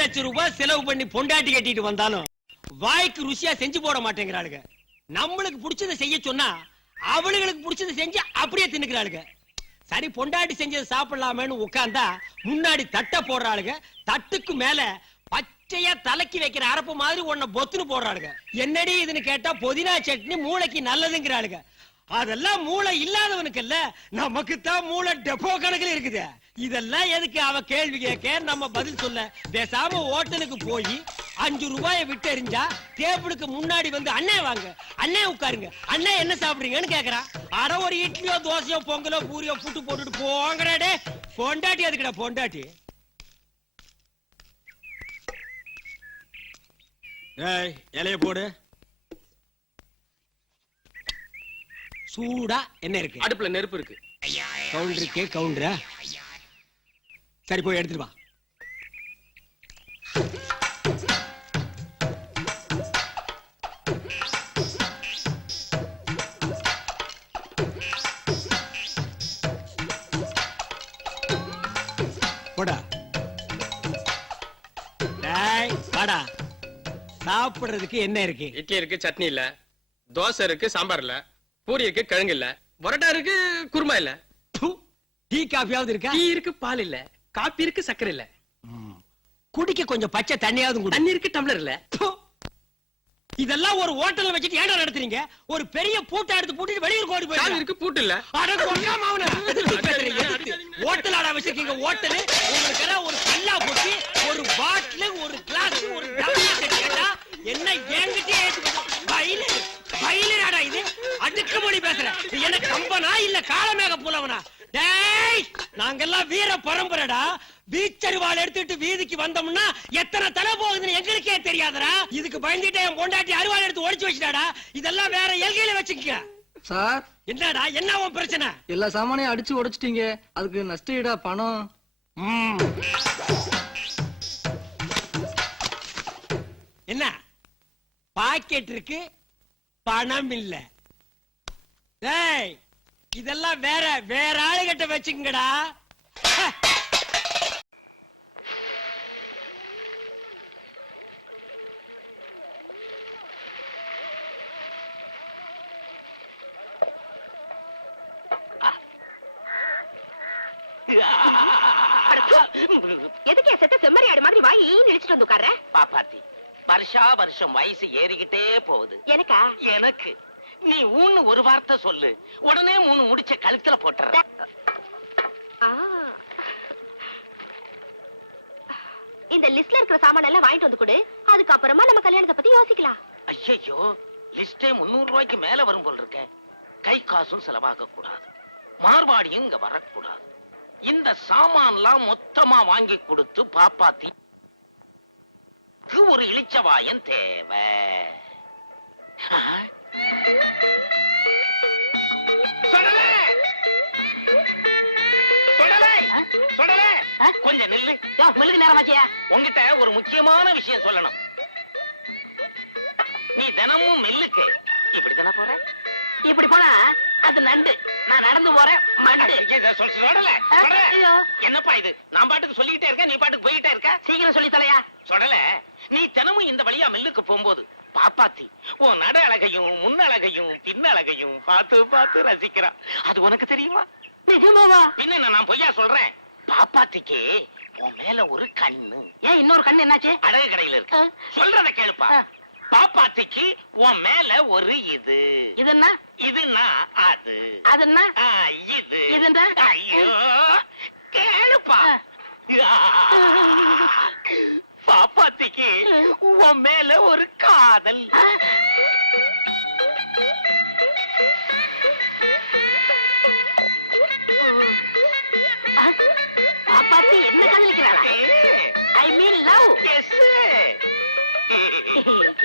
லட்சம் ரூபாய் செலவு பண்ணி பொண்டாட்டி கட்டிட்டு வந்தாலும் வாய்க்கு ருசியா செஞ்சு போட மாட்டேங்கிறாளுங்க. நம்மளுக்கு பிடிச்சதை செய்ய சொன்னா அவளுங்களுக்கு பிடிச்சதை செஞ்சு அப்படியே தின்னுக்கிறாளுங்க. சரி பொண்டாட்டி செஞ்சதை சாப்பிடலாமேன்னு உட்கார்ந்தா முன்னாடி தட்டை போடுறாளுங்க. தட்டுக்கு மேல பச்சையா தலைக்கு வைக்கிற அரப்பு மாதிரி ஒன்ன பொத்துன்னு போடுறாளுங்க. என்னடி இதுன்னு கேட்டா புதினா சட்னி மூளைக்கு நல்லதுங்கிறாளுங்க. அதெல்லாம் மூளை இல்லாதவனுக்கு இல்ல, நமக்கு தான் மூளை டெப்போ கணக்குல இருக்குது. இதெல்லாம் எதுக்கு அவ கேள்வி கேட்க நம்ம பதில் சொல்ல? பேசாம ஹோட்டலுக்கு போய் 5 ரூபாயை விட்டு எறிஞ்சா டேபிளுக்கு முன்னாடி வந்து அண்ணே வாங்க, அண்ணே உட்காருங்க, அண்ணே என்ன சாப்பிடுறீங்கன்னு கேக்குறா. அட ஒரு இட்லியோ தோசையோ பொங்கலோ பூரியோ புட்டு போட்டுட்டு போங்கடே. பொண்டாட்டி அதுக்கடா பொண்டாட்டி. ஏய் இலைய போடு. சூடா என்ன இருக்கு? அடுப்புல நெருப்பு இருக்கு. கவுண்டர் இருக்கே கவுண்டரா? சரி போய் எடுத்துட்டு வா. போடா. டேய் வாடா. சாப்பிடுறதுக்கு என்ன இருக்கு? இட்லி இருக்கு, சட்னி இல்ல. தோசை இருக்கு, சாம்பார் இல்ல. பூரி இருக்கு, கிழங்கு இல்ல. பரோட்டா இருக்கு, குருமா இல்ல. டீ காஃபியாவது இருக்கா? டீ இருக்கு, பால் இல்ல. காபி இருக்கு, சக்கரை இல்ல. குடிக்க கொஞ்சம் பச்சை தண்ணியாவது குடி. தண்ணி இருக்கு, டம்ளர் இல்ல. இதெல்லாம் ஒரு ஹோட்டல்ல வச்சிட்டு ஏன்டா நடத்துறீங்க? ஒரு பெரிய பூட்டை எடுத்து பூட்டிட்டு வெளியூர் ஓடி போய். இருக்கு, பூட்டு இல்ல. அட கொங்காம அவன ஹோட்டல் ஆட வச்சிருக்கீங்க. ஹோட்டல் உங்களுக்கு எல்லாம் ஒரு கல்லா போட்டு ஒரு பாட்டில் ஒரு கிளாஸ் ஒரு டம்ளர் கேட்டா என்ன ஏங்கிட்டே பையில பையிலடா இது அடுக்கு மொழி பேசுற. என்ன கம்பனா இல்ல காலமேக புலவனா? டேய் நாங்கெல்லாம் வீர பரம்பரைடா. பீச்சரிவாள் எடுத்துட்டு வீதிக்கு வந்தோம்னா எத்தனை தலை போகுதுன்னு எங்களுக்கே தெரியாதடா. இதுக்கு பயந்துட்டு என் பொண்டாட்டி அரிவாள் எடுத்து ஒளிச்சு வச்சுட்டாடா. இதெல்லாம் வேற எல்கையில வச்சுக்க. சார் என்னடா என்ன உன் பிரச்சனை? எல்லா சாமானையும் அடிச்சு உடைச்சிட்டீங்க, அதுக்கு நஷ்டஈடா பணம். என்ன பாக்கெட் இருக்கு, பணம் இல்ல. டேய் இதெல்லாம் வேற வேற ஆளுகிட்ட வச்சுக்கங்கடா. எதுக்கு செத்த செம்மறி ஆடு மாதிரி வாய் இழிச்சிட்டு வந்து உட்கார்ற? பாப்பாத்தி வருஷா வருஷம் வயசு ஏறிக்கிட்டே போகுது. எனக்கா? எனக்கு நீ ஊன்னு ஒரு வார்த்தை சொல்லு, உடனே 3 முடிச்ச கழுத்துல போட்டுற. இந்த லிஸ்ட்ல இருக்கிற சாமான எல்லாம் வாங்கிட்டு வந்து கொடு, அதுக்கப்புறமா நம்ம கல்யாணத்தை பத்தி யோசிக்கலாம். ஐயோ லிஸ்டே 300 ரூபாய்க்கு மேல வரும் போல் இருக்க. கை காசும் செலவாக கூடாது, மார்வாடியும் இங்க வரக்கூடாது. இந்த சாமான்லாம் மொத்தமா வாங்கி கொடுத்து பாப்பாத்தி ஒரு இளிச்சவாயன் தேவை. கொஞ்சம் நில்லு. மெழுகு நேரமாச்சியா? உங்ககிட்ட ஒரு முக்கியமான விஷயம் சொல்லணும். நீ தினமும் மில்லுக்கு இப்படி தானே போற? இப்படி போனா அது நண்டு, நான் நடந்து போறேன் மண்டு. என்னப்பா இது? நான் பாட்டுக்கு சொல்லிக்கிட்டே இருக்கேன், நீ பாட்டுக்கு போயிட்டே இருக்க. சீக்கிரம் சொல்லி தலையா. சொல்லல. நீ தினமும் இந்த வழியா மில்லுக்கு போகும்போது பாப்பாத்தி உன் நட அழகையும் முன்னழகையும் பின்னழகையும் பார்த்து பார்த்து ரசிக்கிறான். அது உனக்கு தெரியுமா? நிஜமாவா? பின்ன நான் பொய்யா சொல்றேன்? பாப்பாத்திக்கு உன் மேல ஒரு கண்ணு. ஏன் இன்னொரு கண்ணு என்னாச்சு? அழகு கடையில இருக்கு. சொல்றத கேளுப்பா. பாப்பாத்திக்கு உன் மேல ஒரு இது. இதுன்னா? இதுன்னா அது. அதுன்னா? இது. இதுன்னா? ஐயோ கேளுப்பா. பாப்பாத்திக்கு உன் மேல ஒரு காதல். பாப்பாத்தி என்ன காதலிக்கிறாளா? ஐ மீன் லவ். எஸ்.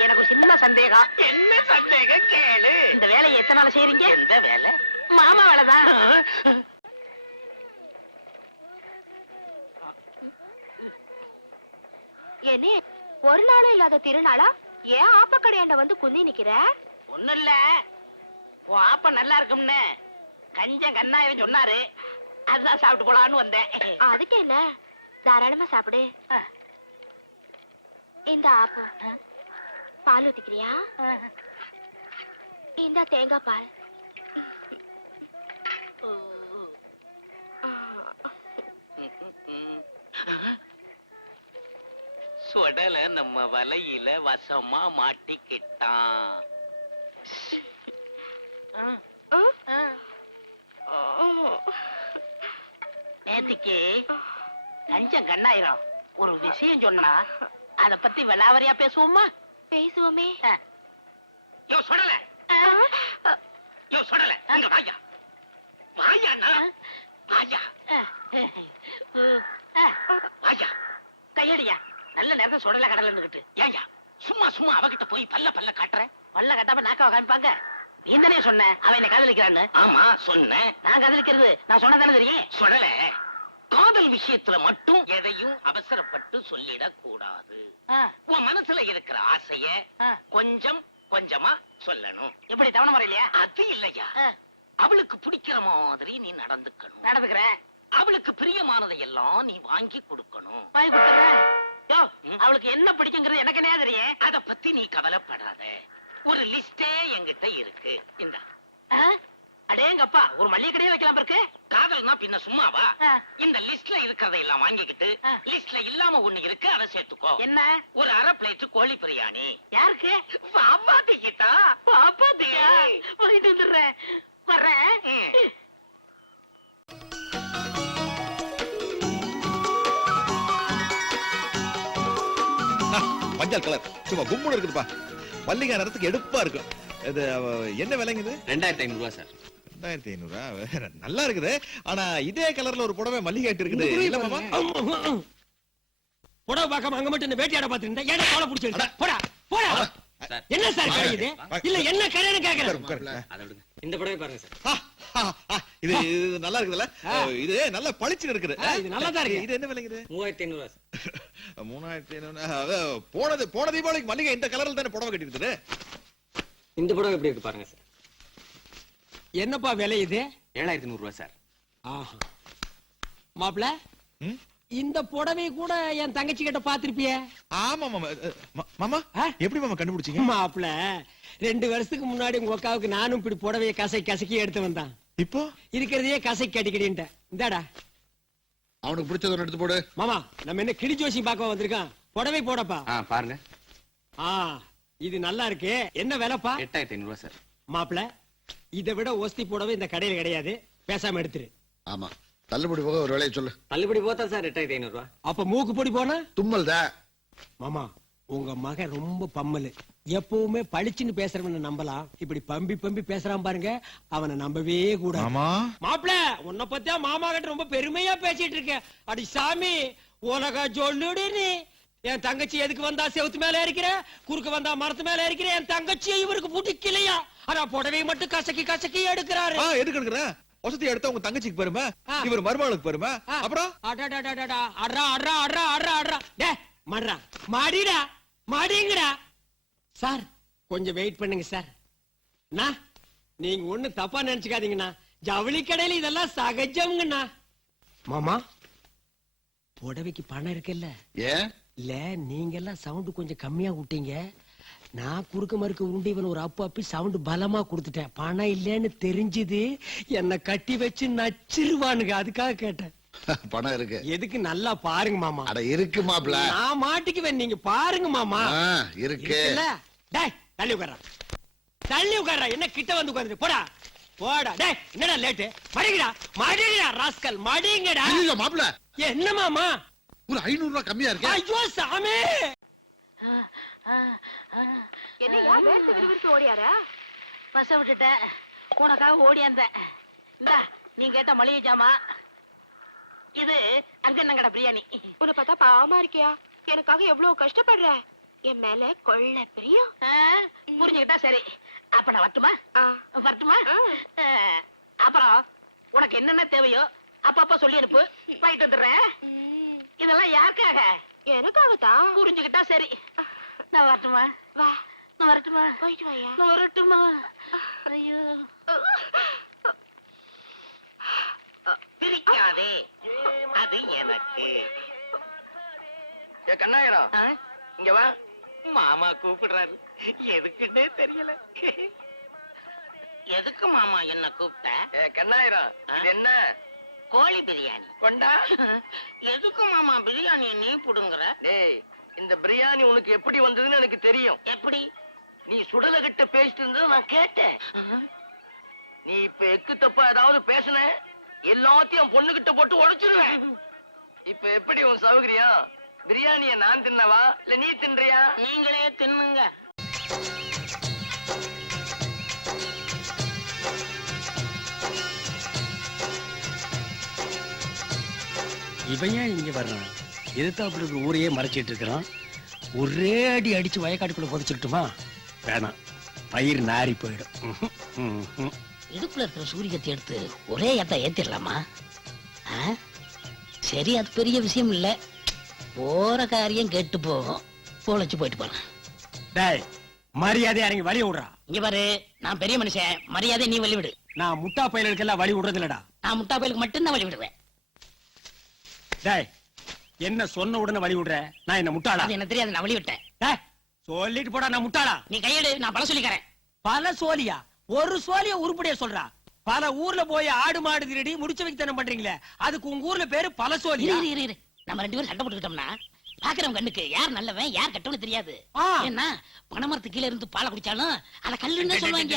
எனக்கு சின்ன சந்தேகம். என்ன சந்தேகம் கேளு. இந்த வேலையை எத்தனை நாள் செய்றீங்க? எந்த வேலை? மாமா வேலைதான். ஏனே ஒரு நாளும் இல்லாத திருநாளா ஏன் ஆப்பக்கடையாண்ட வந்து குந்தி நிக்கிற? ஒண்ணு இல்ல, உன் ஆப்ப நல்லா இருக்கும்னு கஞ்சன் கண்ணாயவன் சொன்னாரு, அதுதான் சாப்பிட்டு போலான்னு வந்தேன். அதுக்கு என்ன, தாராளமா சாப்பிடு. இந்த ஆப்பு பால் ஊத்திக்கிறியா? இந்த தேங்காய் பால். சுடல நம்ம வலையில வசமா மாட்டிக்கிட்டான். நேத்திக்கு கஞ்சம் கண்ணாயிரம் ஒரு விஷயம் சொன்னா அத பத்தி விளாவரியா பேசுவோமா? பேசுவோமே. யோ சுடல, யோ சுடல, இங்க வாயா, வாயாண்ணா, வாயா, வாயா, கையடியா. நல்ல நேரத்தை சுடல கடலன்னுகிட்டு ஏயா சும்மா சும்மா அவகிட்ட போய் பல்ல பல்ல காட்டுறேன். பல்ல கட்டாம நாக்காவ காமிப்பாங்க. நீ தானே சொன்ன அவன் என்ன காதலிக்கிறான்னு? ஆமா சொன்னேன். நான் காதலிக்கிறது நான் சொன்னதானே தெரியும். சுடல, காதல் விஷயத்துல மட்டும் எதையும் அவசரப்பட்டு சொல்லிடக் கூடாது. உன் மனசுல இருக்கிற ஆசைய கொஞ்சம் கொஞ்சமா சொல்லணும். எப்படி தவணை முறையிலையா? அது இல்லையா, அவளுக்கு பிடிக்கிற மாதிரி நீ நடந்துக்கணும். நடந்துக்கிறேன். அவளுக்கு பிரியமானதை எல்லாம் நீ வாங்கி கொடுக்கணும். வாங்கி கொடுத்துறேன். அவளுக்கு என்ன பிடிக்குங்கிறது எனக்கு என்ன தெரியும். அத பத்தி நீ கவலைப்படாத. ஒரு லிஸ்டே என்கிட்ட இருக்கு. இந்த அடேங்கப்பா, ஒரு மளிகை கடையே வைக்கலாம் இருக்கு. காதல்னா பின்ன சும்மாவா? இந்த லிஸ்ட்ல இருக்கிறதை எல்லாம் வாங்கிக்கிட்டு லிஸ்ட்ல இல்லாம ஒண்ணு இருக்கு, அதை சேர்த்துக்கோ. என்ன? ஒரு அரை பிளேட் கோழி பிரியாணி. யாருக்கு? பாப்பாத்தி கிட்டா. பாப்பாத்தியா? வாங்கிட்டு வந்துடுறேன். வர்றேன். மஞ்சள் கலர் சும்மா கும்முன்னு இருக்குதுப்பா. மல்லிகை நேரத்துக்கு எடுப்பா இருக்கும். இது என்ன விலைங்குது? 2500 ரூபாய் சார். 2500 நல்லா இருக்குது. ஆனா இதே கலர்ல ஒரு புடவை மல்லிகை இருக்குது இல்ல மாமா? புடவை பார்க்காம அங்க மட்டும் இந்த வேட்டையாட பாத்துட்டு ஏன் தோலை பிடிச்சிருக்க? போடா போடா. என்ன சார் கிடைக்குது? இல்ல என்ன கடைன்னு கேக்குறேன். இந்த புடவை பாருங்க சார். இது நல்லா இருக்குதுல்ல? இது நல்ல பளிச்சு இருக்குது. இது நல்லா தான் இருக்கு. இது என்ன விலைங்குது? 3500 ரூபாய் சார். 3500. போன தீபாவளிக்கு மல்லிகை இந்த கலர்ல தானே புடவை கட்டி இருக்குது. இந்த புடவை எப்படி இருக்கு பாருங்க சார். என்னப்பா விலை இது? 7100 ரூபாய் சார். ஆஹா. மாப்ள, இந்த புடவை கூட என் தங்கச்சி கிட்ட பாத்திருப்பிய? ஆமா மாமா. மாமா எப்படி மாமா கண்டுபிடிச்சீங்க? மாப்ள, 2 வருஷத்துக்கு முன்னாடி உங்க அக்காவுக்கு நானும் இப்படி புடவைய கசக்கி எடுத்து வந்தான். இப்போ இருக்கிறதையே கசக்கி கட்டிக்கிட்டேன். இந்தாடா. அவனுக்கு பிடிச்சத எடுத்து போடு. மாமா, நம்ம என்ன கிளி ஜோசி பார்க்க வந்திருக்கான். புடவை போடப்பா. பாருங்க. இது நல்லா இருக்கு. என்ன விலைப்பா? 8500 ரூபாய் சார். மாப்ள, இதை விட ஒஸ்தி புடவை இந்த கடையில கிடையாது. பேசாம எடுத்துரு. ஆமா, தள்ளுபடி போக ஒரு விலையை சொல்லு. தள்ளுபடி போத்தா சார் 8500 ரூபாய். அப்ப மூக்கு பொடி போனா? தும்மல் தான். மாமா, உங்க மகன் ரொம்ப பம்மலு. எப்பவுமே பளிச்சுன்னு பேசுறவன நம்பலாம். இப்படி பம்பி பம்பி பேசுறான் பாருங்க, அவனை நம்பவே கூட. மாப்ள, உன்னை பத்தியா மாமா கிட்ட ரொம்ப பெருமையா பேசிட்டு இருக்க. அடி சாமி, உலக சொல்லுடு நீ. என் தங்கச்சி எதுக்கு வந்தா செவுத்து மேல இருக்கிற, குறுக்கு வந்தா மரத்து மேல இருக்கிற. என் தங்கச்சியை இவருக்கு பிடிக்கலையா? ஆனா புடவை மட்டும் கசக்கி எடுக்கிறாரு. எதுக்கு எடுக்கிற? வசதி எடுத்த உங்க தங்கச்சிக்கு பெருமை, இவர் மருமகளுக்கு பெருமை. அப்புறம் மாடிங்கடா. சார், கொஞ்சம் வெயிட் பண்ணுங்க சார். நீங்க ஒண்ணு தப்பா நினைச்சுக்காதீங்கண்ணா. ஜவுளி கடையில இதெல்லாம் சகஜம்ங்கண்ணா. மாமா, புடவைக்கு பணம் இருக்குல்ல? ஏன் இல்ல, நீங்க எல்லாம் சவுண்ட் கொஞ்சம் கம்மியா விட்டீங்க. நான் குறுக்க மறுக்க உருண்டு இவன் ஒரு அப்பி சவுண்ட் பலமா கொடுத்துட்டேன். பணம் இல்லன்னு தெரிஞ்சது, என்ன கட்டி வச்சு நச்சிருவானுங்க. அதுக்காக கேட்டேன். பணம் இருக்கு. எதுக்கு நல்லா பாருங்க மாமா. அட இருக்கு மாப்ள. நான் மாட்டிக்குவேன், நீங்க பாருங்க மாமா. இருக்கு. டேய், தள்ளி உட்கார்றா. என்ன கிட்ட வந்து உட்கார்ந்து போடா போடா. டேய், என்னடா லேட்டு? மடிங்கடா ராஸ்கல், மடிங்கடா. இல்ல மாப்ள. என்ன மாமா? ஒரு 500 ரூபாய் கம்மியா இருக்கு. ஐயோ சாமி. என்னையா வேர்த்து விறுவிறுத்து ஓடியாரா? பச விட்டுட்டேன், உனக்காக ஓடியாந்தேன். இந்தா, நீ கேட்ட மளிகை ஜாமா. இது அங்கன்னங்கட பிரியாணி. உன்னை பார்த்தா பாவமா இருக்கியா? எனக்காக எவ்வளவு கஷ்டப்படுற. என் மேல கொள்ள பிரியம். புரிஞ்சுக்கிட்டா சரி. அப்ப நான் வரட்டுமா? அப்புறம் உனக்கு என்னென்ன தேவையோ அப்பப்ப சொல்லி அனுப்பு, போயிட்டு வந்துடுறேன். இதெல்லாம் யாருக்காக? எனக்காகத்தான். புரிஞ்சுக்கிட்டா சரி. நான் வரட்டுமா? வா. நான் வரட்டுமா? போயிட்டு வாயா. நான் வரட்டுமா? ஐயோ, பிரிக்காதே, அது எனக்கு. கண்ணாயிரம், இங்க வா. மாமா கூப்பிடுறாரு. எதுக்குன்னே தெரியல. எதுக்கு மாமா என்ன கூப்பிட்ட? கண்ணாயிரம், இது என்ன? கோழி பிரியாணி. கொண்டா. எதுக்கு மாமா பிரியாணி நீ புடுங்குற? டேய், இந்த பிரியாணி உனக்கு எப்படி வந்ததுன்னு எனக்கு தெரியும். எப்படி? நீ சுடல கிட்ட பேசிட்டு இருந்தது நான் கேட்டேன். நீ இப்ப எக்கு தப்பா ஏதாவது பேசுன, எல்லாத்தையும் பொண்ணுகிட்ட போட்டு உடைச்சிருவேன். இப்ப எப்படி உன் சௌகரியம்? பிரியாணிய நான் தின்னவா இல்ல நீ தின்றியா? நீங்களே தின்னுங்க. இவன் ஏன் இங்க வர்றான்? எதிர்த்தாப்புல இருக்கிற ஊரையே மறைச்சிட்டு இருக்கிறான். ஒரே அடி அடிச்சு வயக்காட்டுக்குள்ள புதைச்சிட்டுமா? வேணாம், பயிர் நாரி போயிடும். இடுப்புல இருக்கிற சூரியத்தை எடுத்து ஒரே ஏத்த ஏத்திடலாமா? சரி, அது பெரிய விஷயம் இல்ல. போற காரியம் கேட்டு போகும். பொழைச்சு போயிட்டு போறேன். டேய், மரியாதை இறங்கி வழி விடுறா. இங்க பாரு, நான் பெரிய மனுஷன். மரியாதை நீ வழி விடு. நான் முட்டா பயலுக்கெல்லாம் வழி விடுறது இல்லடா. நான் முட்டா பயலுக்கு மட்டும்தான் வழி விடுவேன். டேய், என்ன சொன்ன உடனே வழி விடுற? நான் என்ன முட்டாளா? அது என்ன தெரியாது, நான் வழி விட்டேன். டேய், சொல்லிட்டு போடா, நான் முட்டாளா? நீ கையெடு, நான் பல சொல்லிக்கிறேன். பல சோழியா? ஒரு சோழிய உருப்படியா சொல்றா. பல ஊர்ல போய் ஆடு மாடு திருடி முடிச்ச வைத்தனம் பண்றீங்களே, அதுக்கு உங்க ஊர்ல பேரு பல சோழியா? இரு. நம்ம 2 பேரும் சண்டை போட்டுக்கிட்டோம்னா பாக்குறவங்க கண்ணுக்கு யார் நல்லவன் யார் கெட்டவன்னு தெரியாது. ஆ. என்ன, பனைமரத்து கீழே இருந்து பாலை குடிச்சாலும் அத கல்லுன்னு சொல்லுவாங்க.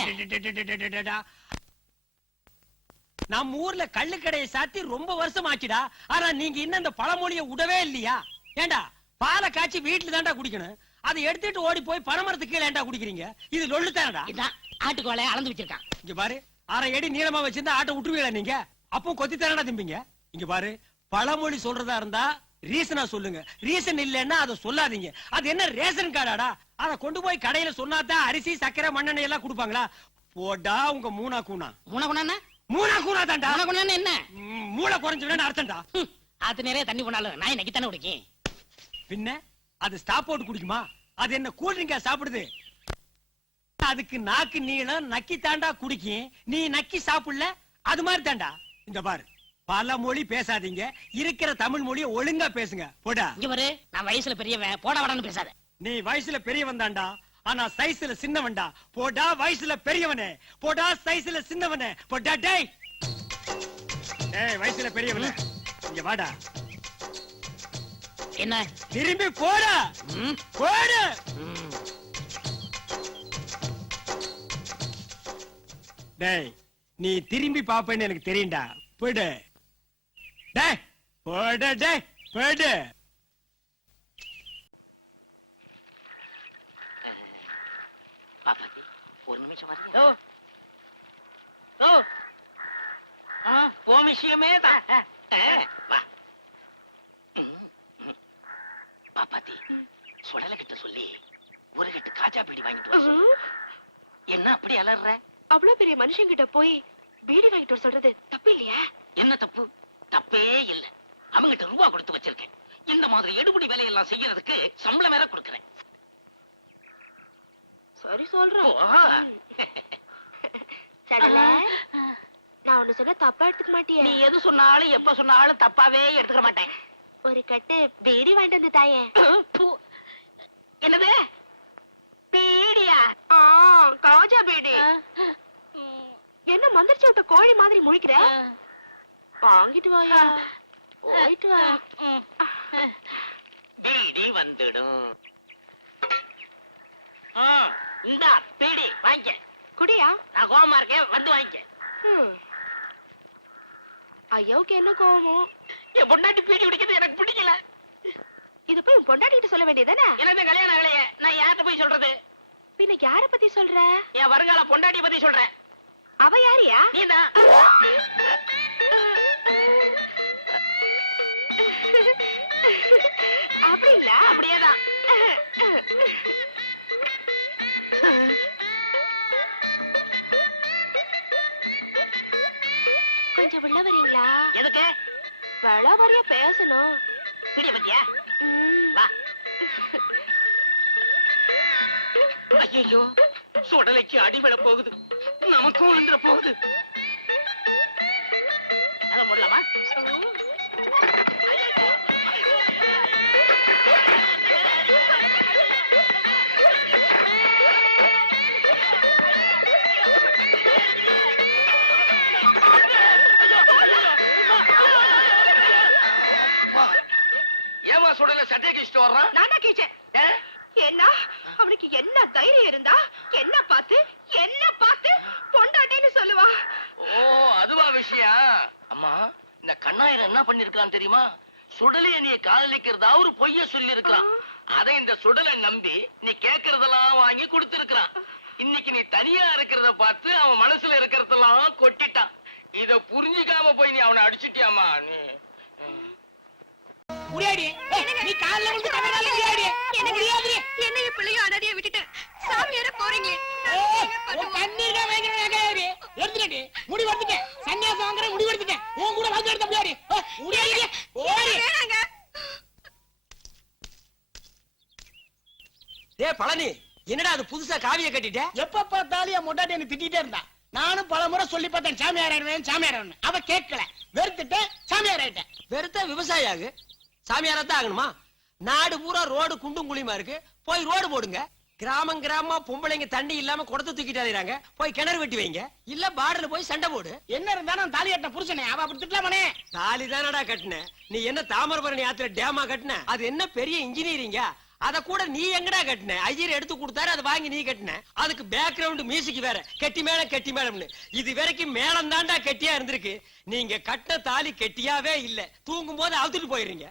நம்ம ஊர்ல கள்ளு கடையை சாத்தி ரொம்ப வருஷம் ஆச்சுடா. ஆனா நீங்க இன்னும் அந்த பழமொழிய விடவே இல்லையா? ஏண்டா, பாலை காய்ச்சி வீட்டுல தாண்டா குடிக்கணும். அதை எடுத்துட்டு ஓடி போய் பனைமரத்துக்கு கீழே ஏண்டா குடிக்கிறீங்க? இது லொள்ளு தானடா. இதான் ஆட்டுக்கோலை அளந்து வச்சிருக்கான். இங்க பாரு, 1/2 அடி நீளமா வச்சிருந்தா ஆட்டை விட்டுருவீங்களா நீங்க? அப்போ கொத்தி தானடா திம்பிங்க. இங்க பாரு, பழமொழி சொல்றதா இருந்தா ரீசனா சொல்லுங்க. ரீசன் இல்லன்னா அதை சொல்லாதீங்க. அது என்ன ரேஷன் கார்டாடா? அதை கொண்டு போய் கடையில சொன்னாதான் அரிசி சக்கரை மண்ணெண்ணெய் எல்லாம் கொடுப்பாங்களா? போடா உங்க மூணா கூணா. மூணகுணா மூணா கூணா தாண்டா. மூணகுணா என்ன? மூளை குறைஞ்சு அர்த்தம்டா. ஆத்து நிறைய தண்ணி போனாலும் நாய் நக்கி தானே குடிக்கும். பின்ன அது ஸ்டாப் போட்டு குடிக்குமா? அது என்ன கூல் ட்ரிங்கா சாப்பிடுது? அதுக்கு நாக்கு நீளம், நக்கி தாண்டா குடிக்கும். நீ நக்கி சாப்பிடல, அது மாதிரி தாண்டா. இந்த பாரு, பல மொழி பேசாதீங்க. இருக்கிற தமிழ் மொழியை ஒழுங்கா பேசுங்க. போடா. இங்க பாரு, நான் வயசுல பெரியவன். போட வாடான்னு பேசாத. நீ வயசுல பெரியவன் தாண்டா, ஆனா சைஸ்ல சின்னவன்டா. போடா வயசுல பெரியவனே, போடா சைஸ்ல சின்னவனே. போடா டேய். டேய் வயசுல பெரியவனே, இங்க வாடா. என்ன? திரும்பி போடா. போடு. டேய், நீ திரும்பி பாப்பேன்னு எனக்கு தெரியும்டா. போடு. டேய், போடு டேய், போடு. பாப்பாத்தி, ஒரு நிமிஷம் வரீங்க? ஓ விஷயமே தான். வா. பாப்பாத்தி, சுடல கிட்ட சொல்லி ஒரு கட்டு காஜா பீடி வாங்கிட்டு வர சொல்லு. என்ன அப்படி அலற? அவ்வளவு பெரிய மனுஷன் கிட்ட போய் பீடி வாங்கிட்டு வர சொல்றது தப்பு இல்லையா? என்ன தப்பு? தப்பே இல்ல. அவங்கிட்ட ரூபா கொடுத்து வச்சிருக்கேன். இந்த மாதிரி எடுபடி வேலையெல்லாம் செய்யறதுக்கு சம்பளம் வேற கொடுக்கறேன். சரி சொல்றோம். ஓ. சடல, நான் ஒண்ணு சொன்னா தப்பா எடுத்துக்க மாட்டியா? நீ எது சொன்னாலும் எப்ப சொன்னாலும் தப்பாவே எடுத்துக்க மாட்டேன். ஒரு கட்டு பீடி வாங்கிட்டு வந்து தாயே. என்னது? பீடியா? காஜா பீடி. என்ன மந்திரிச்சு விட்ட கோழி மாதிரி முழிக்கிற? வாங்கிட்டு வாயா. போயிட்டு வா. பீடி வந்துடும். இந்தா பீடி வாங்கிக்க. குடியா? நான் கோவமா இருக்கேன், வந்து வாங்கிக்க. ஐயாவுக்கு என்ன கோவமோ? என் பொண்டாட்டி பீடி குடிக்கிறது எனக்கு பிடிக்கல. இது போய் உன் பொண்டாட்டி கிட்ட சொல்ல வேண்டியதானே? எனக்கு கல்யாணம் ஆகலையே, நான் யார்கிட்ட போய் சொல்றது? பின்ன யார பத்தி சொல்ற? என் வருங்கால பொண்டாட்டிய பத்தி சொல்றேன். அவ யாரியா? நீதான். அப்படிங்களா? அப்படியேதான். கொஞ்சம் உள்ள வரீங்களா? எதுக்கு? வளவரியா பேசணும். பீடிய பத்தியா? வா. ஐயோ, சுடலைக்கு அடிவிட போகுது, நமக்கும் விழுந்துட போகுது. அத முடியலாமா? கிழிச்சிட்டு வர்றான்? நான் தான் கேட்டேன். ஏன்னா அவனுக்கு என்ன தைரியம் இருந்தா என்ன பார்த்து பொண்டாட்டின்னு சொல்லுவா. ஓ, அதுவா விஷயம். அம்மா, இந்த கண்ணாயிரம் என்ன பண்ணிருக்கான் தெரியுமா? சுடலை நீ காதலிக்கிறதா ஒரு பொய்ய சொல்லி இருக்கலாம். அதை இந்த சுடலை நம்பி நீ கேக்குறதெல்லாம் வாங்கி கொடுத்திருக்கான். இன்னைக்கு நீ தனியா இருக்கிறத பார்த்து அவன் மனசுல இருக்கிறதெல்லாம் கொட்டிட்டான். இத புரிஞ்சுக்காம போய் நீ அவனை அடிச்சிட்டியாமா? நீ முடியாடி. நீ கால்ல விழுந்து கவரால முடியாடி. முடியாடி. என்னைய பிள்ளைய அனாதையா விட்டுட்டு சாமியார போறீங்க. உன் கண்ணீரே வேங்கறேடி. எடுத்துடி. முடி வர்த்திட்டே. சன்னியாசம் வாங்குற முடி வர்த்திட்டே. உன் கூட வந்து எடுத்து முடியாடி. முடியாடி. ஓடி. வேணாங்க. டேய் பழனி, என்னடா அது புதுசா காவிய கட்டிட்ட? எப்ப பார்த்தாலும் என் முட்டாட்டி என்ன திட்டிட்டே இருந்தா. நானும் பல முறை சொல்லி பார்த்தேன் சாமியார் ஆயிடுவேன். அவ கேட்கல, வெறுத்துட்டு சாமியார் ஆயிட்டேன். வெறுத்தா விவசாயி ஆகு. சாமியாரத்தான் ஆகணுமா? நாடு பூரா ரோடு குண்டும் குழியுமா இருக்கு. போய் ரோடு போடுங்க. கிராமமா பொம்பளைங்க தண்ணி இல்லாம குடத்தை தூக்கிட்டு அலையறாங்க. போய் கிணறு வெட்டி வைங்க. இல்ல பார்டர்ல போய் சண்டை போடு. என்ன இருந்தாலும் தாலி கட்டின புருஷனே, அவ அப்படி திட்டலாமனே. தாலி தானடா கட்டின. நீ என்ன தாமிரபரணி ஆத்துல டேமா கட்டின? அது என்ன பெரிய இன்ஜினியரிங்கா? அத கூட நீ எங்கடா கட்டின? ஐயர் எடுத்து கொடுத்தாரு, அதை வாங்கி நீ கட்டின. அதுக்கு பேக்ரவுண்ட் மியூசிக் வேற. கெட்டி மேளம்னு. இது வரைக்கும் மேளம் தாண்டா கெட்டியா இருந்திருக்கு. நீங்க கட்டின தாலி கெட்டியாவே இல்ல. தூங்கும் போது அவுத்துட்டு போயிடுறீங்க.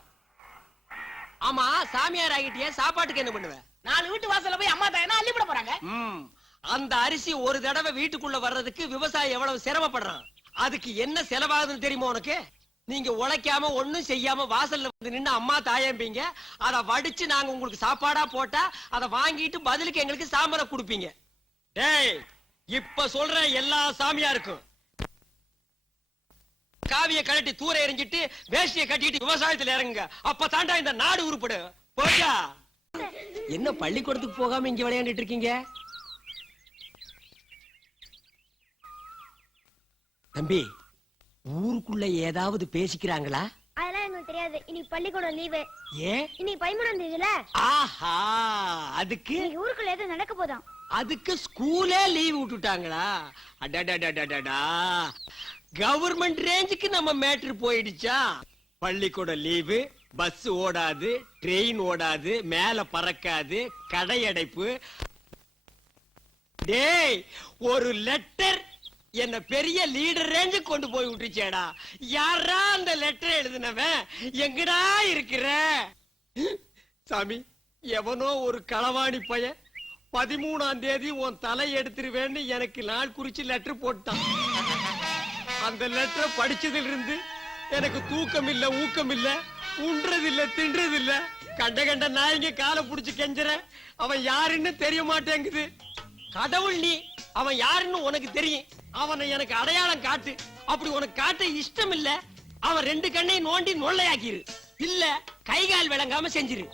ஆமா, சாமியார் ஆகிட்டியே, சாப்பாட்டுக்கு என்ன பண்ணுவ? 4 வீட்டு வாசல்ல போய் அம்மா தாயனா அள்ளி போட போறாங்க. அந்த அரிசி ஒரு தடவை வீட்டுக்குள்ள வர்றதுக்கு விவசாயி எவ்வளவு சிரமப்படுறான். அதுக்கு என்ன செலவாகுதுன்னு தெரியுமா உனக்கு? நீங்க உழைக்காம ஒண்ணும் செய்யாம வாசல்ல வந்து நின்னு அம்மா தாயம்பீங்க. அத வடிச்சு நாங்க உங்களுக்கு சாப்பாடா போட்டா அதை வாங்கிட்டு பதிலுக்கு எங்களுக்கு சாம்பலை கொடுப்பீங்க. டேய், இப்ப சொல்றேன் எல்லா சாமியாருக்கும், காவிய கழட்டி தூர எறிஞ்சிட்டு வேஷ்டியை கட்டிட்டு விவசாயத்துல இறங்குங்க. அப்ப தாண்டா இந்த நாடு உருப்படு. போச்சா? என்ன பள்ளிக்கூடத்துக்கு போகாம இங்க விளையாண்டுட்டு இருக்கீங்க? தம்பி, ஊருக்குள்ள ஏதாவது பேசிக்கிறாங்களா? அதெல்லாம் எங்களுக்கு தெரியாது. இன்னைக்கு பள்ளிக்கூடம் லீவு. ஏன்? இன்னைக்கு 13ஆம் தேதியில. ஆஹா, அதுக்கு இன்னைக்கு ஊருக்குள்ள ஏதோ நடக்க போதாம். அதுக்கு ஸ்கூலே லீவ் விட்டுட்டாங்களா? அடடடடடடா, கவர்மெண்ட் ரேஞ்சுக்கு நம்ம மேட்ரு போயிடுச்சா? பள்ளிக்கூடம் லீவு, பஸ் ஓடாது, ட்ரெயின் ஓடாது, மேல பறக்காது, கடை அடைப்பு. டேய், ஒரு லெட்டர் என்ன பெரிய லீடர் ரேஞ்சு கொண்டு போய் விட்டுச்சேடா. யாரா அந்த லெட்டர் எழுதினவன்? எங்கடா இருக்கிற? சாமி, எவனோ ஒரு களவாணி பையன் 13ஆம் தேதி உன் தலை எடுத்துருவேன்னு எனக்கு நாள் குறிச்சு லெட்டர் போட்டான். அந்த லெட்டரை படிச்சதுல இருந்து எனக்கு தூக்கம் இல்ல, ஊக்கம் இல்ல, உண்றது இல்ல, தின்றது இல்ல. கண்ட நாய்ங்க காலை புடிச்சு கெஞ்சற. அவன் யாருன்னு தெரிய மாட்டேங்குது. கடவுள் நீ, அவன் யாருன்னு உனக்கு தெரியும். அவனை எனக்கு அடையாளம் காட்டு. அப்படி உனக்கு காட்ட இஷ்டம் இல்ல, அவன் 2 கண்ணையும் நோண்டி நொல்லையாக்கிரு. இல்ல கை கால் விளங்காம செஞ்சிரு.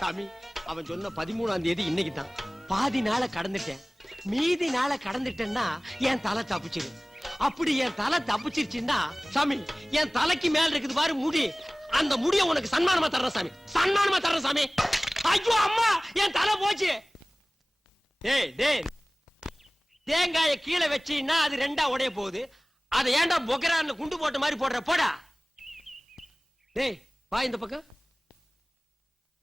சாமி, அவன் சொன்ன 13ஆம் தேதி இன்னைக்கு தான். பாதி நாளை கடந்துட்டேன். மீதி நாளை கடந்துட்டேன்னா என் தலை தப்பிச்சிரு. அப்படி என் தலை தப்பிச்சிருச்சுன்னா சாமி, என் தலைக்கு மேல இருக்குது பாரு முடி, அந்த முடிய உனக்கு சன்மானமா தர்றேன் சாமி. சன்மானமா தர்றேன் சாமி. ஐயோ அம்மா, என் தலை போச்சு. டேய் டேய், தேங்காய கீழே வச்சீன்னா அது 2ஆ உடைய போகுது. அதை ஏன்டா பொக்கரான்ல குண்டு போட்ட மாதிரி போடுற? போடா. டேய் வா இந்த பக்கம்.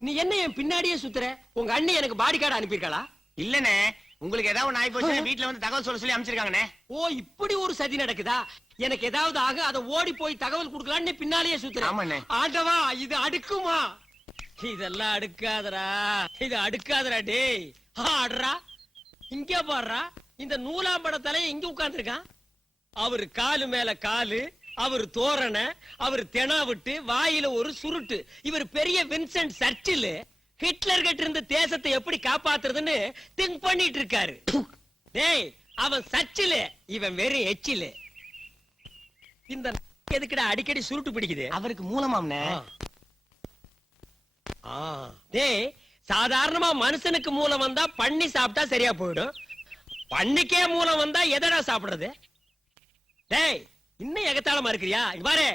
நீ என்ன என் பின்னாடியே சுத்துற? உங்க அண்ணி எனக்கு பாடி கார்டு அனுப்பியிருக்காளா? இல்லனே, உங்களுக்கு ஏதாவது நாய் போச்சு வீட்ல வந்து தகவல் சொல்ல சொல்லி அனுப்பிச்சிருக்காங்கனே. ஓ, இப்படி ஒரு சதி நடக்குதா? எனக்கு ஏதாவது ஆக அத ஓடி போய் தகவல் கொடுக்கலான்னு பின்னாலேயே சுத்துற. ஆமாண்ணே. ஆண்டவா, இது அடுக்குமா? இதெல்லாம் அடுக்காதடா, இது அடுக்காதடா. டேய் ஆடுறா, இங்க பாடுறா. இந்த நூலாம்பட தலையை இங்க உட்கார்ந்து இருக்கான். அவரு காலு மேல காலு, அவர் தோரண, அவர் தெனா விட்டு வாயில ஒரு சுருட்டு. இவர் பெரிய வின்சென்ட் சர்ச்சில் ஹிட்லர் கிட்ட இருந்த தேசத்தை எப்படி காப்பாத்துறதுன்னு திங்க் பண்ணிட்டு இருக்காரு. டேய், அவன் சர்ச்சில், இவன் வெறும் எச்சில். இந்த எதுக்குடா அடிக்கடி சுருட்டு பிடிக்குது? அவருக்கு மூலமாம்னே. டேய், சாதாரணமா மனுஷனுக்கு மூலம் வந்தா பண்ணி சாப்பிட்டா சரியா போயிடும். பண்ணிக்கே மூலம் வந்தா எதடா சாப்பிடுறது? டேய், இன்னும் எகத்தாளமா இருக்கிறியா? இங்க பாரு,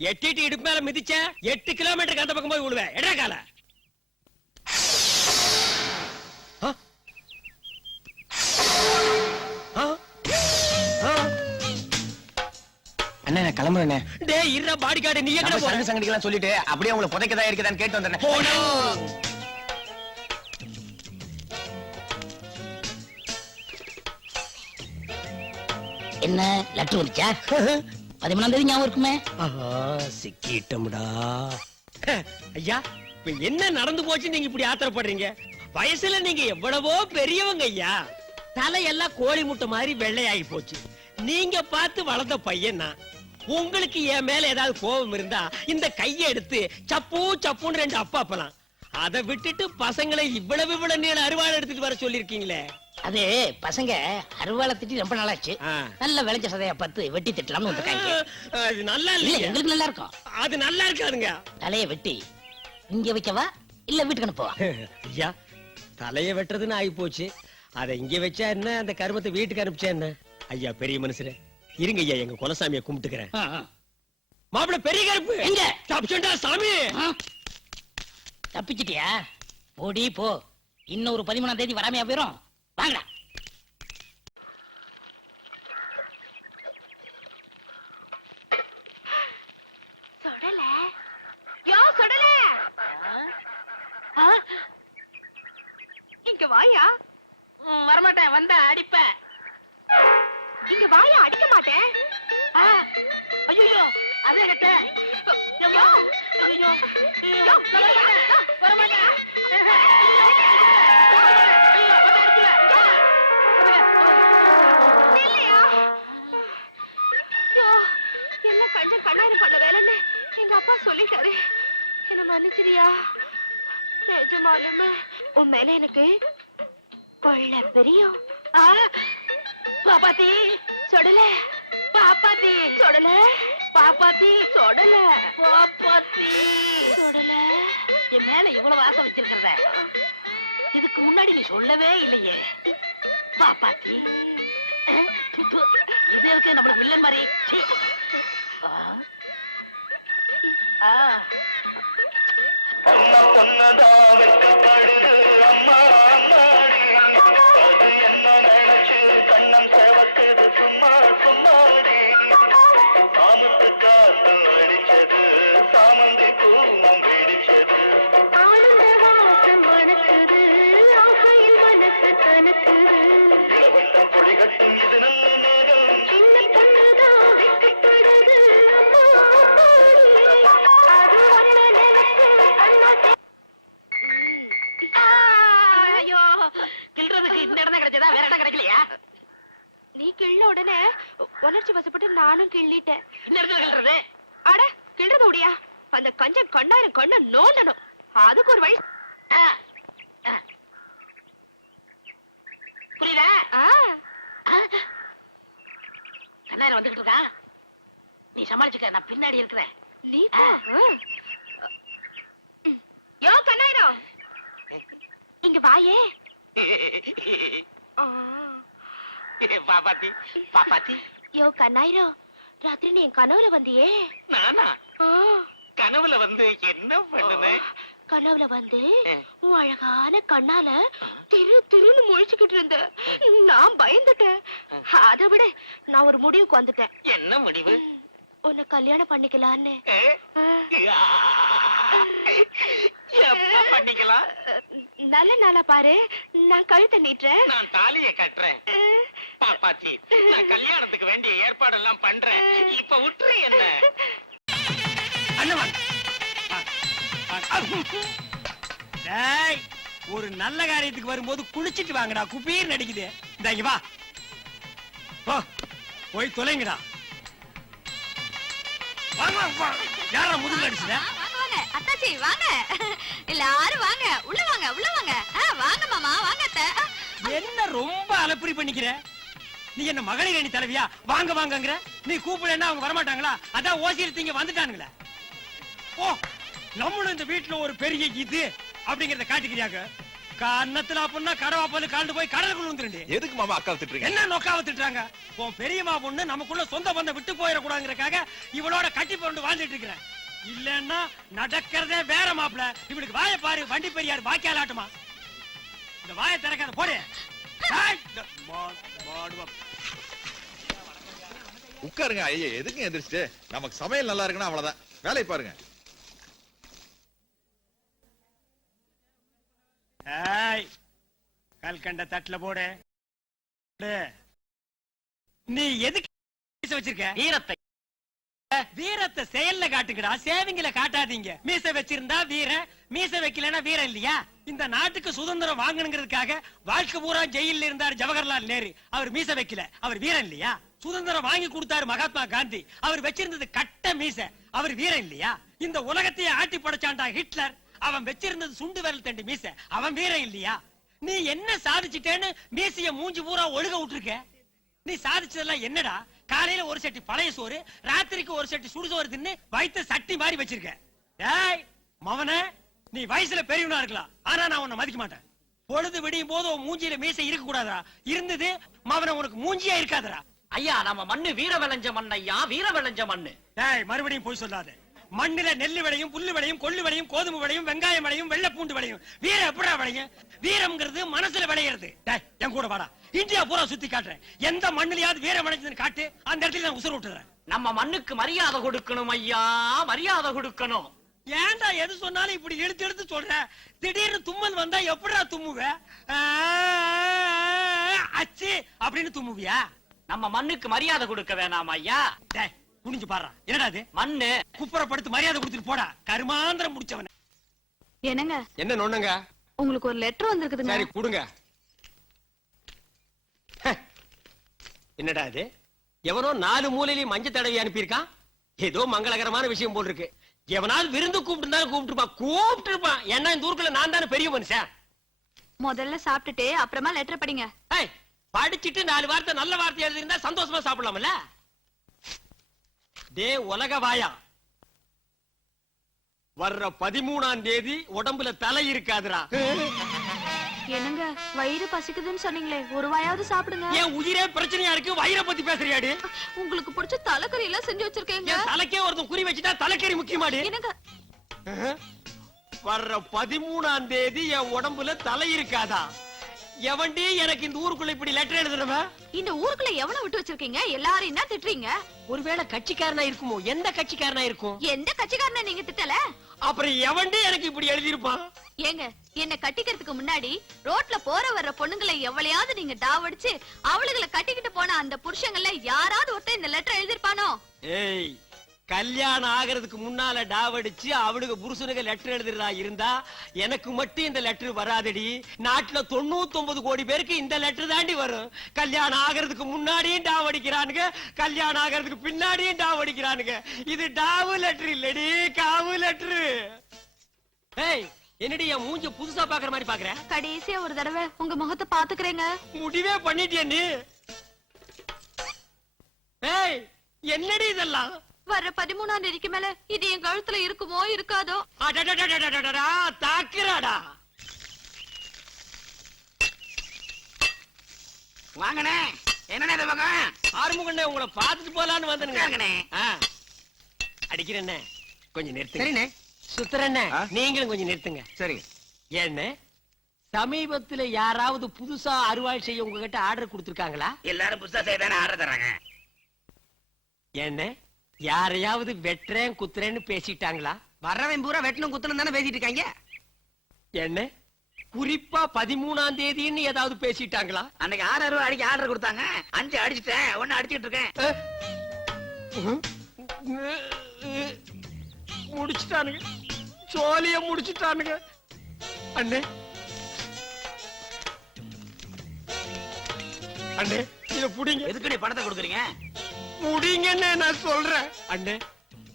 எட்டிட்டு இடுப்பு மேல மிதிச்ச 8 கிலோமீட்டருக்கு அந்த பக்கம் போய் விழுவேன். எடா கால. அண்ணா கிளம்புறேண்ணே. டேய் இருடா பாடி கார்டு நீ எங்க நம்ம போற சடங்கு சங்கடிக்கெல்லாம் சொல்லிட்டு அப்படியே உங்களை புதைக்கதா இருக்குதான்னு கேட்டு வந்துடுறேன். போடா என்ன லெட்டர் வந்துச்சா? 13ஆம் தேதி ஞாபகம் இருக்குமே. சிக்கிட்டோம்டா ஐயா இப்ப என்ன நடந்து போச்சு நீங்க இப்படி ஆத்திரப்படுறீங்க? வயசுல நீங்க எவ்வளவோ பெரியவங்க ஐயா. தலையெல்லாம் கோழி முட்டை மாதிரி வெள்ளையாகி போச்சு. நீங்க பார்த்து வளர்ந்த பையன் நான். உங்களுக்கு என் மேல ஏதாவது கோபம் இருந்தா இந்த கையை எடுத்து சப்பு சப்புன்னு 2 அப்பாப்பலாம். அதை விட்டுட்டு பசங்களை இவ்வளவு நீள அருவாளை எடுத்துட்டு வர சொல்லிருக்கீங்களே. அது பசங்க அருவாளை திட்டி ரொம்ப நாளாச்சு. நல்ல விளைஞ்ச சதையா பார்த்து வெட்டி திட்டலாம்னு வந்திருக்காங்க. அது நல்லா இல்ல இல்ல. எங்களுக்கு நல்லா இருக்கும். அது நல்லா இருக்காதுங்க. தலையை வெட்டி இங்க வைக்கவா இல்ல வீட்டுக்கு அனுப்பவா? ஐயா தலைய வெட்டுறதுன்னு ஆகி போச்சு. அதை இங்க வச்சா என்ன, அந்த கருமத்தை வீட்டுக்கு அனுப்பிச்சா என்ன? ஐயா பெரிய மனுஷரே இருங்க ஐயா, எங்க குலசாமியை கும்பிட்டுக்கிறேன். மாப்பிள்ள பெரிய கருப்பு எங்க? தப்பிச்சுட்டா சாமி. தப்பிச்சிட்டியா? போடி போ. இன்னொரு 13ஆம் தேதி வராமையா போயிரும். வாங்கடா. சொடல யோ சொடல இங்க வாயா. வரமாட்டேன், வந்தா அடிப்ப. இங்க வாயா, அடிக்க மாட்டேன். ஐயோ அதே கட்ட. யோ, யோ, வரமாட்டேன். இல்லையா? யோ, என்ன கஞ்சம் கண்ணாயிரம் பண்ண வேலைன்னு எங்க அப்பா சொல்லிட்டாரு. என்ன மன்னிச்சிரியா? நிஜமாலுமே உன் மேல எனக்கு கொள்ள பிரியம். பாப்பாத்தி சொடல, பாப்பாத்தி சொடல, பாப்பாத்தி சொடல, பாப்பாத்தி சொடல. என் மேல இவ்வளவு ஆசை வச்சிருக்கிறத இதுக்கு முன்னாடி நீ சொல்லவே இல்லையே. பாப்பாத்தி இது இருக்கு நம்மளுக்கு வில்லன் மாதிரி. சீ. ஐயோ, கிள்றதுக்கு இந்த இடம் தான் கிடைச்சதா, வேற இடம் கிடைக்கலையா? நீ கிள்ள உடனே உணர்ச்சி வசப்பட்டு நானும் கிள்ளிட்டேன். இந்த இடத்துல கிள்றது. அட கிள்றது உடியா, அந்த கஞ்சன் கண்ணாயிரம் கண்ண நோண்டணும். அதுக்கு ஒரு வழி. புரியுதா? ஆ, கண்ணாயிரம் வந்துகிட்டு இருக்கான். நீ சமாளிச்சுக்க, நான் பின்னாடி இருக்கிறேன். நீ போ. யோ கண்ணாயிரம் இங்க வாயே. பாப்பாத்தி பாப்பாத்தி யோ கண்ணாயிரம், ராத்திரி நீ என் கனவுல வந்தியே. நானா ஆ, கனவுல வந்து என்ன பண்ணுனேன்? கனவுல வந்து உன் அழகான கண்ணால திரு திருன்னு முழிச்சுக்கிட்டு இருந்த. நான் பயந்துட்டேன். அதை விட நான் ஒரு முடிவுக்கு வந்துட்டேன். என்ன முடிவு? உன்னை கல்யாணம் பண்ணிக்கலான்னு. எப்ப பண்ணிக்கலாம்? நல்ல நாளா பாரு, நான் கழுத்தை நீட்டுறேன். நான் தாலியை கட்டுறேன். பாப்பாத்தி, நான் கல்யாணத்துக்கு வேண்டிய ஏற்பாடெல்லாம் பண்றேன். இப்ப விட்டுரு என்ன? அண்ணன் டேய், ஒரு நல்ல காரியத்துக்கு வரும்போது குளிச்சிட்டு வாங்கடா. குப்பீர் நடிக்குது. இந்த இங்க வா, போ, போய் தொலைங்கடா. வாங்க வாங்க. யாரா முதுகுல அடிச்சுத? வாங்க அத்தாச்சி, வாங்க எல்லாரும் வாங்க, உள்ள வாங்க, உள்ள வாங்க. வாங்க மாமா, வாங்க அத்தை. என்ன ரொம்ப அலப்பறி பண்ணிக்கிற? நீ என்ன மகளிர் அணி தலைவியா? வாங்க வாங்கங்கற. நீ கூப்பிடலன்னா அவங்க வரமாட்டாங்களா? அதான் ஓசியில் தீங்க வந்துட்டானுங்களே. ஓ, நம்மளும் இந்த வீட்டுல ஒரு பெரிய இது அப்படிங்கறத காட்டிக்கிறியாங்க. கண்ணத்துல அப்படின்னா கடவா போல காண்டு போய் கடலுக்குள்ள வந்துருண்டி. எதுக்கு மாமா அக்காவை திட்டுறீங்க? என்ன நோக்காவ திட்டுறாங்க? உன் பெரியம்மா பொண்ணு நமக்குள்ள சொந்த பந்தம் விட்டு போயிடக்கூடாதுங்கிறக்காக இவளோட கட்டி போட்டு வாழ்ந்துட்டு இருக்கிறேன். இல்லன்னா நடக்கிறதே வேற மாப்பிள. இவளுக்கு வாயை பாரு, வண்டி பெரியார் வாக்கியால் ஆட்டுமா. இந்த வாயை திறக்காத போடு. உட்காருங்க. ஐயா எதுக்கு எந்திரிச்சிட்டு? நமக்கு சமையல் நல்லா இருக்குன்னா அவ்வளவுதான். வேலையை பாருங்க. ஏய், கல்கண்ட தட்டுல போடு. நீ எதுக்கு மீசை வச்சிருக்க? வீரத்தை வீரத்தை செயல்ல காட்டுங்கடா, சேவிங்ல காட்டாதீங்க. மீசை வச்சிருந்தா வீரன், மீசை வைக்கலன்னா வீரன் இல்லையா? இந்த நாட்டுக்கு சுதந்திரம் வாங்கணுங்கிறதுக்காக வாழ்க்கை பூரா ஜெயில இருந்தார் ஜவஹர்லால் நேரு. அவர் மீசை வைக்கல, அவர் வீரன் இல்லையா? சுதந்திரம் வாங்கி கொடுத்தாரு மகாத்மா காந்தி. அவர் வச்சிருந்தது கட்ட மீசை, அவர் வீரன் இல்லையா? இந்த உலகத்தையே ஆட்டி படைச்சான்டா ஹிட்லர். அவன் வச்சிருந்தது சுண்டு விரல் தண்டு மீசை, அவன் வீரன் இல்லையா? நீ என்ன சாதிச்சிட்டேன்னு மீசைய மூஞ்சி பூரா ஒழுக விட்டுருக்க. நீ சாதிச்சதெல்லாம் என்னடா? காலையில ஒரு சட்டி பழைய சோறு, ராத்திரிக்கு ஒரு சட்டி சுடுசோறு தின்னு வயித்த சட்டி மாதிரி வச்சிருக்க. டேய் மவனே, நீ வயசுல பெரியவனா இருக்கலாம், ஆனா நான் உன்னை மதிக்க மாட்டேன். பொழுது விடியும் போது உன் மூஞ்சியில மீசை இருக்க கூடாதா? இருந்தது மவன உனக்கு மூஞ்சியா இருக்காதடா. ஐயா நம்ம மண்ணு வீர விளைஞ்ச மண் ஐயா, வீர விளைஞ்ச மண்ணு. டேய் மறுபடியும் போய் சொல்லாத. மண்ணுல நெல்லு விளையும், புல்லு விளையும், கொள்ளு விளையும், கோதுமை விளையும், வெங்காயம் விளையும், வெள்ளை பூண்டு விளையும். வீரம் எப்படா விளையும்? வீரம்ங்கிறது மனசுல விளையிறது. டேய் என் கூட வாடா, இந்தியா பூரா சுத்தி காட்டுறேன். எந்த மண்ணிலையாவது வீரம் விளைஞ்சதுன்னு காட்டு, அந்த இடத்துல நான் உசுர விட்டுறேன். நம்ம மண்ணுக்கு மரியாதை கொடுக்கணும் ஐயா, மரியாதை கொடுக்கணும். ஏன்டா எது சொன்னாலும் இப்படி எடுத்து எடுத்து சொல்ற? திடீர்னு தும்மல் வந்தா எப்படிடா தும்முவ? அச்சி அப்படின்னு தும்முவியா? நம்ம மண்ணுக்கு மரியாதை கொடுக்க வேணாம் ஐயா. டேய் குனிஞ்சு பாடுறா. என்னடா அது? மண்ணு குப்புறப்படுத்து மரியாதை கொடுத்துட்டு போடா, கருமாந்திரம் முடிச்சவன. என்னங்க, என்ன நோண்டுங்க? உங்களுக்கு ஒரு லெட்டர் வந்திருக்குதுங்க. சரி கொடுங்க. என்னடா இது? எவனோ 4 மூலையிலையும் மஞ்சள் தடவி அனுப்பியிருக்கான். ஏதோ மங்களகரமான விஷயம் போல் இருக்கு. எவனாவது விருந்து கூப்பிட்டுருப்பான். ஏன்னா இந்த ஊருக்குள்ள நான் தானே பெரிய மனுஷன். முதல்ல சாப்பிட்டுட்டு அப்புறமா லெட்டர் படிங்க. ஏய், படிச்சிட்டு 4 வார்த்தை நல்ல வார்த்தை எழுதிருந்தா சந்தோஷமா சாப்பிடலாம்ல. டே உலக வாயா, வர்ற 13ஆம் தேதி உடம்புல தலை இருக்காதுடா. என்னங்க, வயிறு பசிக்குதுன்னு சொன்னீங்களே, ஒரு வாயாவது சாப்பிடுங்க. ஏன் உயிரே பிரச்சனையா இருக்கு, வயிறை பத்தி பேசுறியாடி? உங்களுக்கு பிடிச்ச தலைக்கறி எல்லாம் செஞ்சு வச்சிருக்கேங்க. என் தலைக்கே ஒருத்தன் குறி வச்சுட்டா தலைக்கறி முக்கியமாடி. என்னங்க, வர்ற 13ஆம் தேதி என் உடம்புல தலை இருக்காதா? எவன்டி எனக்கு இந்த ஊருக்குள்ள இப்படி லெட்டர் எழுதுறவன்? இந்த ஊருக்குள்ள எவனை விட்டு வச்சிருக்கீங்க? எல்லாரும் என்ன திட்டுறீங்க? ஒருவேளை கட்சிக்காரனா இருக்குமோ? எந்த கட்சிக்காரனா இருக்கும்? எந்த கட்சிக்காரனை நீங்க திட்டல? அப்புறம் எவன்டி எனக்கு இப்படி எழுதியிருப்பான்? ஏங்க, என்ன கட்டிக்கிறதுக்கு முன்னாடி ரோட்ல போற வர்ற பொண்ணுங்களை எவ்வளையாவது நீங்க டாவடிச்சு அவளுகளை கட்டிக்கிட்டு போன அந்த புருஷங்கள்ல யாராவது ஒருத்தர் இந்த லெட்டர் எழுதிருப்பானோ? ஏய், கல்யாணம் ஆகிறதுக்கு முன்னால டாவடிச்சு அவளுக்கு புருஷனுக்கு லெட்டர் எழுதுறதா இருந்தா எனக்கு மட்டும் இந்த லெட்டர் வராதடி. நாட்டுல 99 கோடி பேருக்கு இந்த லெட்டர் தாண்டி வரும். கல்யாணம் ஆகிறதுக்கு முன்னாடியும் டாவடிக்கிறானுங்க, கல்யாணம் ஆகிறதுக்கு பின்னாடியும் டாவடிக்கிறானுங்க. இது டாவு லெட்டர் இல்லடி, காவு லெட்டர். ஏய், என்னடி என் மூஞ்ச புதுசா பாக்குற மாதிரி பாக்குற? கடைசியா ஒரு தடவை உங்க முகத்தை பாத்துக்கிறேங்க. முடிவே பண்ணிட்டிய நீ? ஏய், என்னடி இதெல்லாம்? வர்ற 13ஆம் தேதிக்கு மேல இது என் கழுத்துல இருக்குமோ இருக்காதோ? அடடடடடடடா, தாக்குறாடா. வாங்கண்ணே, என்னண்ணே இது பக்கம்? ஆறுமுகண்ணே, உங்களை பார்த்துட்டு போலான்னு வந்தனுங்க. வாங்கண்ணே. அடிக்கிறேண்ணே, கொஞ்சம் நிறுத்துங்க. சரிண்ணே. சுத்துறண்ணே, நீங்களும் கொஞ்சம் நிறுத்துங்க. சரிங்க. ஏண்ணே, சமீபத்துல யாராவது புதுசா அறுவாள் செய்ய உங்ககிட்ட ஆர்டர் கொடுத்திருக்காங்களா? எல்லாரும் புதுசா செய்தானே ஆர்டர் தராங்க. ஏண்ணே, யாரையாவது வெட்டுறேன் குத்துறேன்னு பேசிட்டாங்களா? வர்றவன் பூரா வெட்டணும் குத்தணும் தானே பேசிட்டு இருக்காங்க. என்ன குறிப்பா 13ஆம் தேதின்னு ஏதாவது பேசிட்டாங்களா? அன்னைக்கு 6 அடிக்க ஆர்டர் கொடுத்தாங்க, 5 அடிச்சிட்டேன், 1 அடிச்சிட்டு இருக்கேன். முடிச்சுட்டானுங்க, சோழிய முடிச்சுட்டானுங்க. அண்ணே, அண்ணே இத புடிங்க. எதுக்கு நீ பணத்தை கொடுக்குறீங்க? முடிங்கன்னு நான் சொல்றேன். அண்ணே,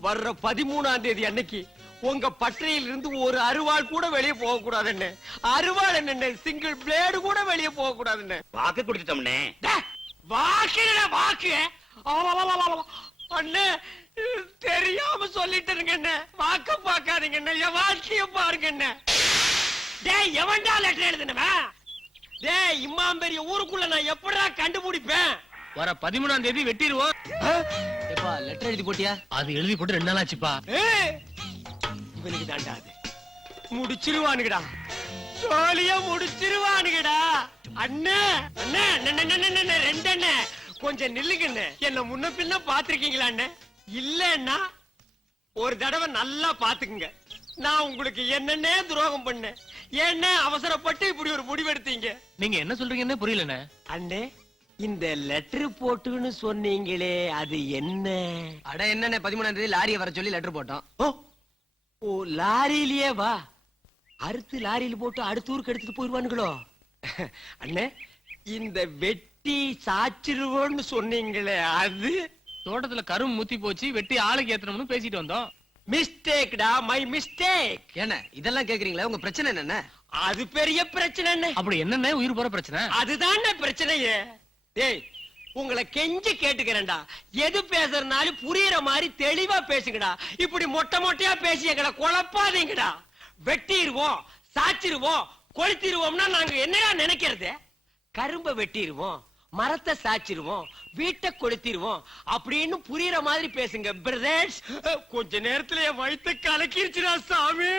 வர்ற 13ஆம் தேதி அன்னைக்கு உங்க பட்டறையில் இருந்து ஒரு அருவாள் கூட வெளியே போக கூடாதுன்னு. அருவாள் என்ன, சிங்கிள் பிளேடு கூட வெளியே போக கூடாதுன்னு வாக்கு கொடுத்துட்டோம்னே. வாக்கு வாக்கு. அண்ணே, தெரியாம சொல்லிட்டுருங்க. வாக்க பாக்காதீங்க, என் வாழ்க்கைய பாருங்க. டேய், எவன்டா லெட்டர் எழுதுனவன்? டேய், இம்மாம் பெரிய ஊருக்குள்ள நான் எப்படா கண்டுபிடிப்பேன்? வர 13ஆம் தேதி வெட்டிடுவோம். லெட்டர் எழுதி போட்டியா? அது எழுதி போட்டு 2 நாள் ஆச்சுப்பா. இவனுக்கு தாண்டாது, முடிச்சிருவானுங்கடா, சோழிய முடிச்சிருவானுங்கடா. அண்ணே அண்ணே, 2 அண்ணே, கொஞ்சம் நில்லுங்கண்ணே. என்ன முன்ன பின்ன பாத்திருக்கீங்களாண்ணே? இல்லன்னா ஒரு தடவை நல்லா பாத்துக்குங்க. நான் உங்களுக்கு என்னன்னே துரோகம் பண்ணேன். என்ன அவசரப்பட்டு இப்படி ஒரு முடிவெடுத்தீங்க? நீங்க என்ன சொல்றீங்கன்னு புரியலண்ணே. அண்ணே, இந்த லெட்டர் போட்டுன்னு சொன்னீங்களே அது என்ன? அட என்னண்ணே, 13ஆம் தேதி லாரியை வர சொல்லி லெட்டர் போட்டோம். ஓ ஓ, லாரியிலேயே வா. அறுத்து லாரியில போட்டு அடுத்த ஊருக்கு எடுத்துட்டு போயிருவானுங்களோ? அண்ணே, இந்த வெட்டி சாச்சிருவோன்னு சொன்னீங்களே அது? தோட்டத்துல கரும் முத்தி போச்சு, வெட்டி ஆளுக்கு ஏத்தணும்னு பேசிட்டு வந்தோம். மிஸ்டேக்டா, மை மிஸ்டேக். என்ன இதெல்லாம் கேக்குறீங்களா? உங்க பிரச்சனை என்ன? அது பெரிய பிரச்சனை. அப்படி என்னண்ணே உயிர் போற பிரச்சனை? அதுதான் பிரச்சனையே. டேய், உங்களை கெஞ்சி கேட்டுக்கிறேன்டா, எது பேசுறதுனாலும் புரியுற மாதிரி தெளிவா பேசுங்கடா. இப்படி மொட்டை மொட்டையா பேசி எங்களை குழப்பாதீங்கடா. வெட்டிடுவோம், சாச்சிருவோம், கொளுத்திடுவோம்னா நாங்க என்னடா நினைக்கிறது? கரும்ப வெட்டிடுவோம், மரத்தை சாச்சிருவோம், வீட்டை கொளுத்திடுவோம் அப்படின்னு புரியுற மாதிரி பேசுங்க பிரதர்ஸ். கொஞ்ச நேரத்துல என் வயித்தை கலக்கிருச்சுடா சாமி.